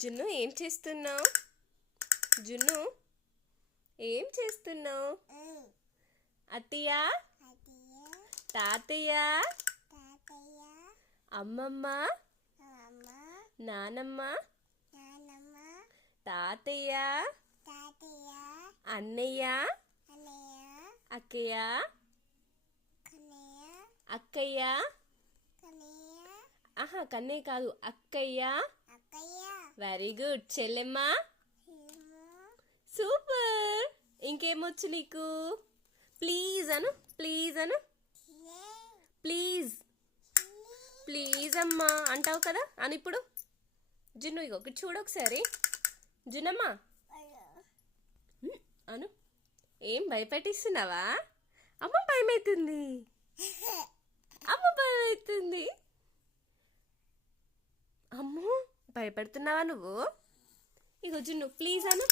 జున్ను ఏం చేస్తున్నావు? జున్ను ఏం చేస్తున్నావు? అత్తయ్య, తాతయ్య, అమ్మమ్మ, నానమ్మ, తాతయ్య, అన్నయ్య, అక్కయ్య, అక్కయ్య, ఆహా కన్నయ్య కాదు అక్కయ్య. Very good. చెల్లెమ్మ. సూపర్. ఇంకేమొచ్చు నీకు? Please Anu, please Anu, please please అమ్మా అంటావు కదా అని. ఇప్పుడు జున్ను ఇగో చూడు ఒకసారి. జున్నమ్మా అను. ఏం భయపెట్టిస్తున్నావా? అమ్మ భయమవుతుంది, అమ్మ భయమవుతుంది. అమ్మో భయపెడుతున్నావా నువ్వు? ఇగో జున్ను ప్లీజ్ అను.